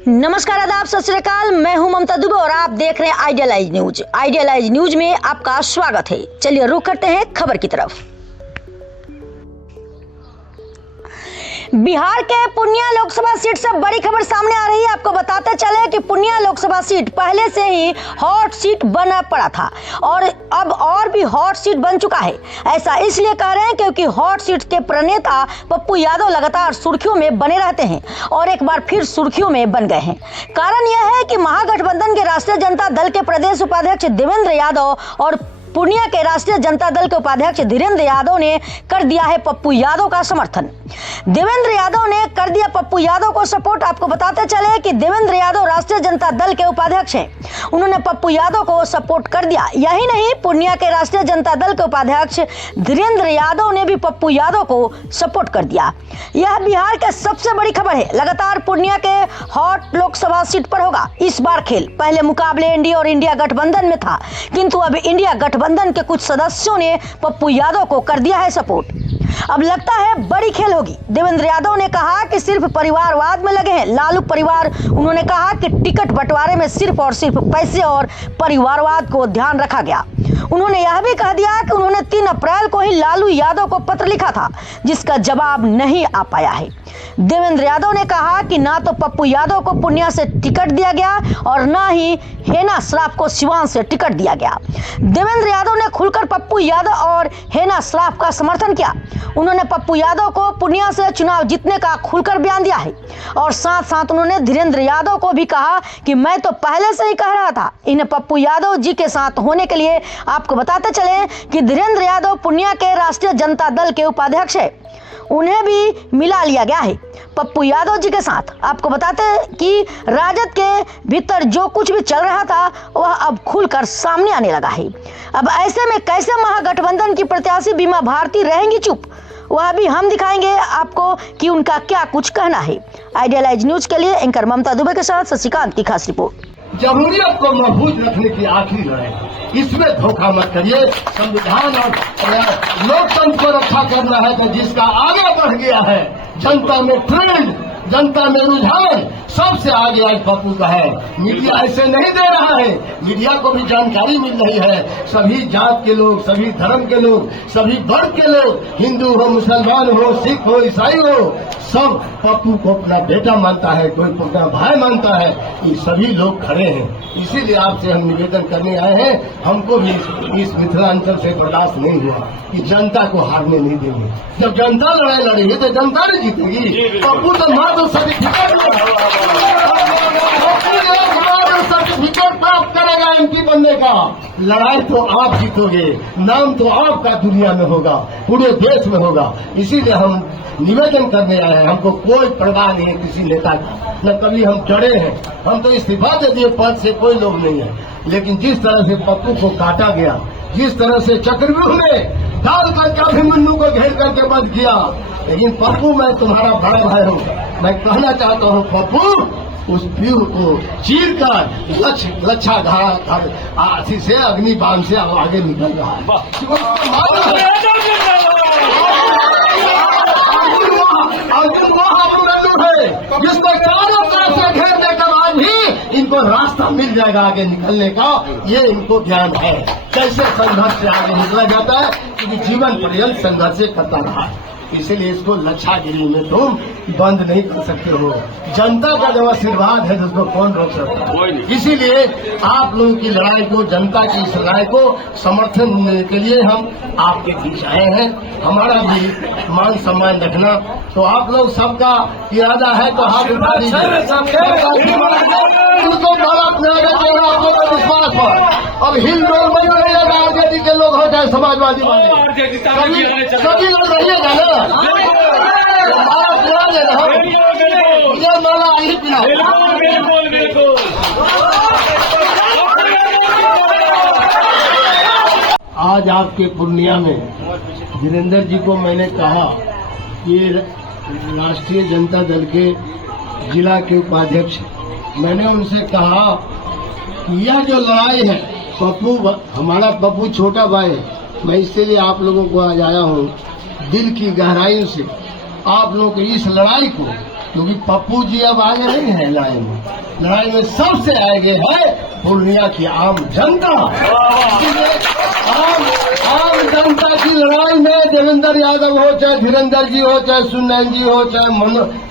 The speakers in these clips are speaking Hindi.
नमस्कार, आदाब, सत श्री अकाल। मैं हूं ममता दुबे और आप देख रहे हैं आइडियलाइज न्यूज। आइडियलाइज न्यूज में आपका स्वागत है। चलिए रुक करते हैं खबर की तरफ। बिहार के पूर्णिया लोकसभा सीट से बड़ी खबर सामने आ रही है। आपको बताते चले कि पूर्णिया लोकसभा सीट पहले से ही हॉट सीट बना पड़ा था और अब और भी हॉट सीट बन चुका है। ऐसा इसलिए कह रहे हैं क्योंकि हॉट सीट के प्रणेता पप्पू यादव लगातार सुर्खियों में बने रहते हैं और एक बार फिर सुर्खियों में बन गए हैं। कारण यह है कि महागठबंधन के राष्ट्रीय जनता दल के प्रदेश उपाध्यक्ष देवेंद्र यादव और पूर्णिया के राष्ट्रीय जनता दल के उपाध्यक्ष धीरेन्द्र यादव ने कर दिया है पप्पू यादव का समर्थन। देवेंद्र यादव ने कर दिया पप्पू यादव को सपोर्ट। आपको बताते चले कि देवेंद्र यादव राष्ट्रीय जनता दल के उपाध्यक्ष हैं। उन्होंने पप्पू यादव को सपोर्ट कर दिया। यही नहीं, पूर्णिया के राष्ट्रीय जनता दल के उपाध्यक्ष धीरेन्द्र यादव ने भी पप्पू यादव को सपोर्ट कर दिया। यह बिहार के सबसे बड़ी खबर है। लगातार पूर्णिया के हॉट लोकसभा सीट पर होगा इस बार खेल। पहले मुकाबले एनडीए और इंडिया गठबंधन में था, किंतु अब इंडिया गठबंधन के कुछ सदस्यों ने पप्पू यादव को कर दिया है सपोर्ट। अब लगता है बड़ी खेल होगी। देवेंद्र यादव ने कहा कि सिर्फ परिवारवाद में लगे हैं लालू परिवार। उन्होंने कहा कि टिकट बंटवारे में सिर्फ और सिर्फ पैसे और परिवारवाद को ध्यान रखा गया। उन्होंने यह भी कह दिया कि उन्होंने 3 अप्रैल को ही लालू यादव को पत्र लिखा था जिसका जवाब नहीं आ पाया है। देवेंद्र यादव ने कहा कि ना तो पप्पू यादव को पूर्णिया से टिकट दिया गया और ना ही हेना श्राफ को सिवान से टिकट दिया गया। देवेंद्र यादव ने खुलकर पप्पू यादव और हेना श्राफ का समर्थन किया। उन्होंने पप्पू यादव को पूर्णिया से चुनाव जीतने का खुलकर बयान दिया है और साथ साथ उन्होंने धीरेन्द्र यादव को भी कहा कि मैं तो पहले से ही कह रहा था इन्हें पप्पू यादव जी के साथ होने के लिए। आपको बताते चले कि धीरेन्द्र यादव पूर्णिया के राष्ट्रीय जनता दल के उपाध्यक्ष है। उन्हें भी मिला लिया गया है पप्पू यादव जी के साथ। आपको बताते कि राजद के भीतर जो कुछ भी चल रहा था वह अब खुलकर सामने आने लगा है। अब ऐसे में कैसे महागठबंधन की प्रत्याशी बीमा भारती रहेंगी चुप, वह भी हम दिखाएंगे आपको कि उनका क्या कुछ कहना है। आइडियलाइज न्यूज के लिए एंकर ममता दुबे के साथ शशिकांत की खास रिपोर्ट। जमहूरियत को महफूज रखने की आखिरी लड़ाई, इसमें धोखा मत करिए। संविधान और लोकतंत्र को रक्षा करना है तो जिसका आगे बढ़ गया है, जनता में ट्रेंड, जनता में रुझान सबसे आगे आज पप्पू का है। मीडिया ऐसे नहीं दे रहा है, मीडिया को भी जानकारी मिल रही है। सभी जात के लोग, सभी धर्म के लोग, सभी वर्ग के लोग, हिंदू हो, मुसलमान हो, सिख हो, ईसाई हो, सब पप्पू को अपना बेटा मानता है, कोई अपना भाई मानता है। ये सभी लोग खड़े हैं। इसीलिए आपसे हम निवेदन करने आए हैं। हमको भी इस मिथिलांचल से बर्दाश्त नहीं हुआ कि जनता को हारने नहीं देंगे। जब जनता लड़ाई लड़ेगी तो जनता नहीं जीतेगी। पप्पू तो मात्र सर्टिफिकेट प्राप्त करेगा एमपी बनने का। लड़ाई तो आप जीतोगे, नाम तो आपका दुनिया में होगा, पूरे देश में होगा। इसीलिए हम निवेदन करने आए हैं। हमको कोई परवाह नहीं है किसी नेता का, न कभी हम डरे हैं। हम तो इस्तीफा दे दिए पद से, कोई लोग नहीं है। लेकिन जिस तरह से पप्पू को काटा गया, जिस तरह से चक्रव्यूह में डाल करके अभिमन्यु को घेर करके बंद किया, लेकिन पप्पू मैं तुम्हारा बड़ा भाई हूँ। मैं कहना चाहता हूँ पप्पू उस व्यूह को चीर कर लच्छा घाट से अग्निबाण से आगे निकल रहा है। अर्जुन महापुरुष है जिसको चारों तरफ से घेरने के बाद भी इनको रास्ता मिल जाएगा आगे निकलने का। ये इनको ज्ञान है कैसे संघर्ष से आगे निकला जाता है, क्योंकि जीवन पर्यंत संघर्ष करता रहा है। इसीलिए इसको लच्छागिरी में तुम बंद नहीं कर सकते हो। जनता का जब आशीर्वाद है जिसको कौन रोक सकता है। इसीलिए आप लोगों की लड़ाई को, जनता की इस लड़ाई को समर्थन देने के लिए हम आपके बीच आए हैं। हमारा भी मान सम्मान रखना, तो आप लोग सबका इरादा है तो हाथ उठा दीजिए। उनको विश्वास पर अब हिल डोल बनी रहेगा। आरजेडी के लोग हो चाहे समाजवादी सभी लोग रहिएगा ना। माला आई पिला। आज आपके पूर्णिया में धीरेन्द्र जी को मैंने कहा, ये राष्ट्रीय जनता दल के जिला के उपाध्यक्ष, मैंने उनसे कहा कि यह जो लड़ाई है, पप्पू हमारा पप्पू छोटा भाई है। मैं इसलिए आप लोगों को आज आया हूँ दिल की गहराइयों से आप लोगों की इस लड़ाई को क्योंकि पप्पू जी अब आगे नहीं है लड़ाई में। लड़ाई में सबसे आगे है पूर्णिया की आम जनता। आम जनता की लड़ाई में देवेंद्र यादव हो, चाहे धीरेन्द्र जी हो, चाहे सुनैन जी हो, चाहे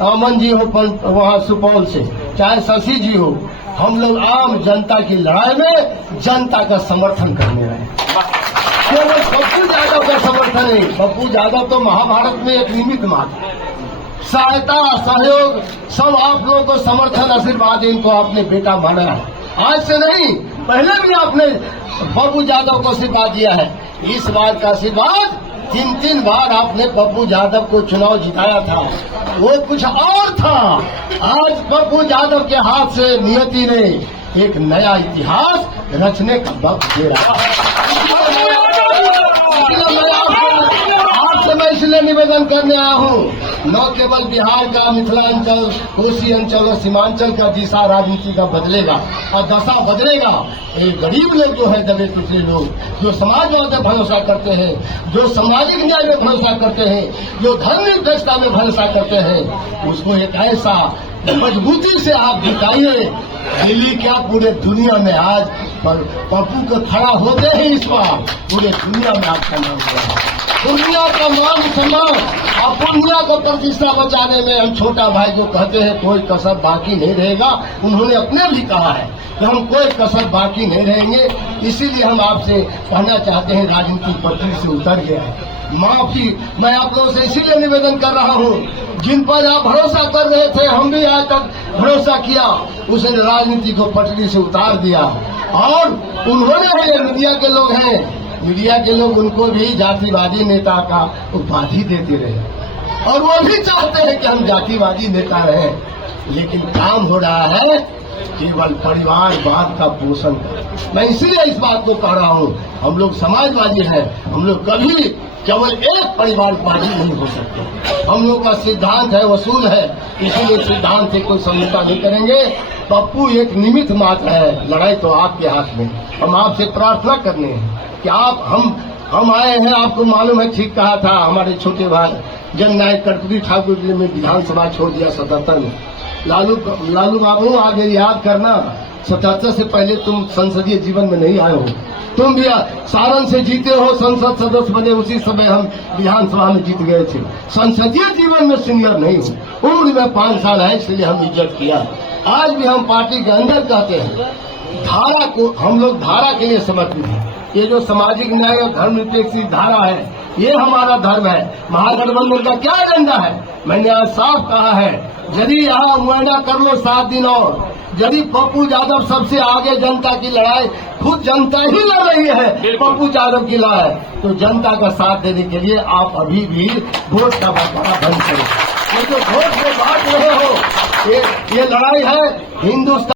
अमन जी हो वहाँ सुपौल से, चाहे शशि जी हो, हम लोग आम जनता की लड़ाई में जनता का समर्थन करने रहे। केवल पप्पू यादव का समर्थन नहीं, पप्पू यादव तो महाभारत में एक निमित्त मात्र, सहायता सहयोग सब आप लोगों को समर्थन आशीर्वाद इनको आपने बेटा माना है। आज से नहीं, पहले भी आपने पप्पू यादव को आशीर्वाद दिया है। इस बार का आशीर्वाद 3 बार आपने पप्पू यादव को चुनाव जिताया था, वो कुछ और था। आज पप्पू यादव के हाथ से नियति ने एक नया इतिहास रचने का वक्त दे रहा है। आपसे मैं इसलिए निवेदन करने आया हूँ, न केवल बिहार का, मिथिलांचल, कोसी अंचल और सीमांचल का दिशा राजनीति का बदलेगा और दशा बदलेगा। एक गरीब लोग जो है, दबे कुचले लोग, जो समाजवाद में भरोसा करते हैं, जो सामाजिक न्याय में भरोसा करते हैं, जो धर्मनिरपेक्षता में भरोसा करते हैं, उसको एक ऐसा मजबूती से आप दिखाइए। दिल्ली क्या पूरे दुनिया में आज पप्पू को खड़ा होते ही इस बार पूरे दुनिया में आपका नाम हुआ। पूर्णिया का मान सम्मान और पूर्णिया को प्रतिष्ठा बचाने में हम छोटा भाई जो कहते हैं कोई कसर बाकी नहीं रहेगा, उन्होंने अपने भी कहा है कि हम कोई कसर बाकी नहीं रहेंगे। इसीलिए हम आपसे कहना चाहते हैं, राजनीतिक पटरी से उतर गया है, माफी। मैं आप लोगों से इसीलिए निवेदन कर रहा हूँ, जिन पर आप भरोसा कर रहे थे, हम भी आज तक भरोसा किया, उसे राजनीति को पटरी से उतार दिया। और उन्होंने, मीडिया के लोग हैं, मीडिया के लोग उनको भी जातिवादी नेता का उपाधि देते रहे और वो भी चाहते हैं कि हम जातिवादी नेता रहे, लेकिन काम हो रहा है केवल परिवारवाद का पोषण कर। मैं इसीलिए इस बात को कह रहा हूँ, हम लोग समाजवादी हैं, हम लोग कभी केवल एक परिवारवादी नहीं हो सकते। हम लोग का सिद्धांत है, वसूल है, इसीलिए सिद्धांत से कोई समझौता नहीं करेंगे। पप्पू एक निमित्त मात्र है, लड़ाई तो आपके हाथ में। हम आपसे प्रार्थना करने हैं कि आप हम आए हैं, आपको मालूम है, ठीक कहा था हमारे छोटे भाई जननायक कर्पूरी ठाकुर जी ने विधानसभा छोड़ दिया 77 में। लालू बाबू आगे याद करना, 77 से पहले तुम संसदीय जीवन में नहीं आए हो, तुम भी सारण से जीते हो, संसद सदस्य बने, उसी समय हम विधानसभा में जीत गए थे। संसदीय जीवन में सीनियर नहीं हो, उम्र में 5 साल है, इसलिए हम इज्जत किया। आज भी हम पार्टी के अंदर कहते हैं, धारा को हम लोग धारा के लिए समर्पित हैं। ये जो सामाजिक न्याय और धर्मनिरपेक्ष धारा है, ये हमारा धर्म है। महागठबंधन का क्या एजेंडा है, मैंने आज साफ कहा है, यदि यहाँ मुआयना कर लो 7 दिन और, यदि पप्पू यादव सबसे आगे जनता की लड़ाई खुद जनता ही लड़ रही है, पप्पू यादव की लड़ाई, तो जनता का साथ देने के लिए आप अभी भी वोट का बंटवारा बंद करें। ये जो वोट में बांट रहे हो, ये लड़ाई है हिंदुस्तान